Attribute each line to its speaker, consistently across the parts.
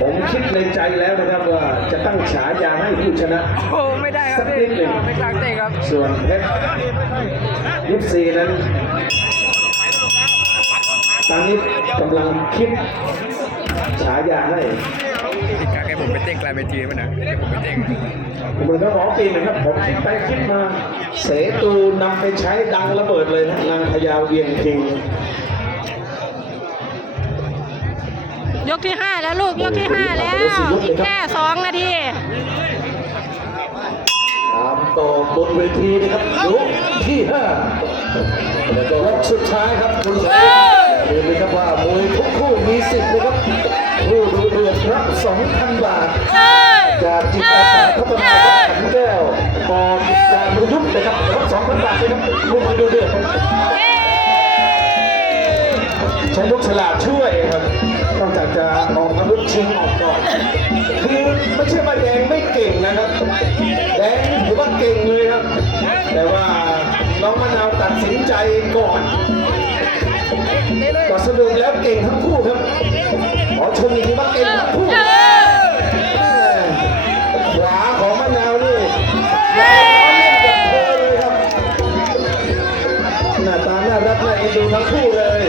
Speaker 1: ผมคิดในใจแล้วนะครับว่าจะตั้งฉายาให้ผู้ชนะ
Speaker 2: โอ้ไม่ได้ครับพี่ไม่กลางเตะครับ
Speaker 1: ส่วนเพชรยิปซีนั้นตอนนี้กำลังคิดฉายาให้
Speaker 2: อีกครั้งให้ผมไปเต้นกลายเป็นทีมันนะให้ผมไปเต้น
Speaker 1: เหมือนกับหมอปีนะครับผมคิดไปคิดมา เสตูนำไปใช้ดังระเบิดเลยนะนางพญาเวียงคิง
Speaker 3: ยกที่ห้าแล้วลูกยกที่ห้าแล้ว อีกแค่สองนาที
Speaker 1: ตามต่อบนเวทีนะครับยกที่ห้าแล้วก็รอบสุดท้ายครับคุณผู้ชมเรียนเลยครับว่ามวยทุกคู่มีสิทธิ์นะครับผู้ดูเดือดรับ2,000บาท จากจิตอาสาพัฒนาวัดขันแก้ว ใช้ลูกฉลาดช่วยครับนอกจากจะออกอาวุธชิงออกก่อนคือไม่ใช่ว่าแดงไม่เก่งนะครับ แดงถือว่าเก่งเลยครับ แต่ว่าน้องมะนาวตัดสินใจก่อนก็สะดุดแล้วเก่งทั้งคู่ครับขอชมอีกทีว่าเก่งทั้งคู่ขวาของมะนาวนี่เล่นกับเธอเลยครับหน้าตาน่ารักน่าเอ็นดูทั้งคู่เลย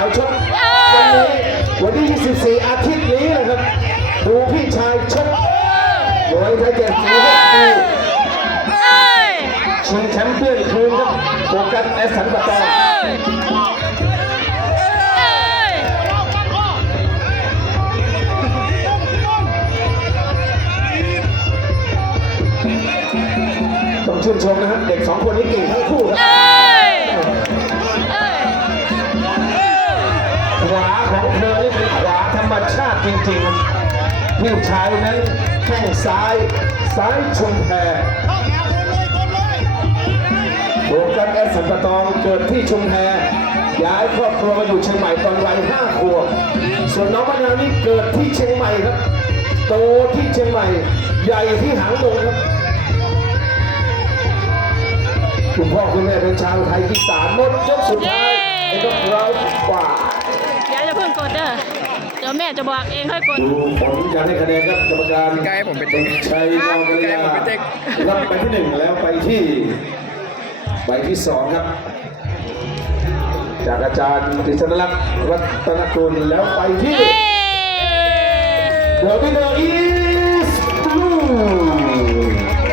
Speaker 1: าวชกวันนี้วันที่ 24 อาทิตย์นี้นะครับ ดูพี่ชายชกโดยไทยเจ็ดสีครับชิงแชมป์เปี้ยนคืนครับโฟกัสแอสสันปะตองต้องชื่นชมนะครับเด็กสองคนนี้เก่งทั้งคู่ครับ ริงๆผู้ชายนั้นแข้งซ้าย ซ้ายชมแพรโบกันแอสสันตะตองเกิดที่ชุมแพย้ายครอบครัวมาอยู่เชียงใหม่ตอนวัยห้าขวบส่วนน้องมะนาวนี่เกิดที่เชียงใหม่ครับ โตที่เชียงใหม่ ใหญ่ที่หางดงครับคุณพ่อคุณแม่เป็นชาวไทยที่สามหมดยกสุดท้ายไอ้ก็เรากว่า
Speaker 3: เดี๋ยวจะเพิ่งกดเด้อ เดี๋ยวแม่จะบอกเองค่อยกด
Speaker 1: ดูผลการให้คะแนนครับกรรมการ
Speaker 2: อีกครั้งให้ผมไปเต้น
Speaker 1: ชัยนองกระยารับไปที่หนึ่งแล้วไปที่ไปที่สองครับ จากอาจารย์กฤษณลักษณ์รัตนกุลแล้วไปที่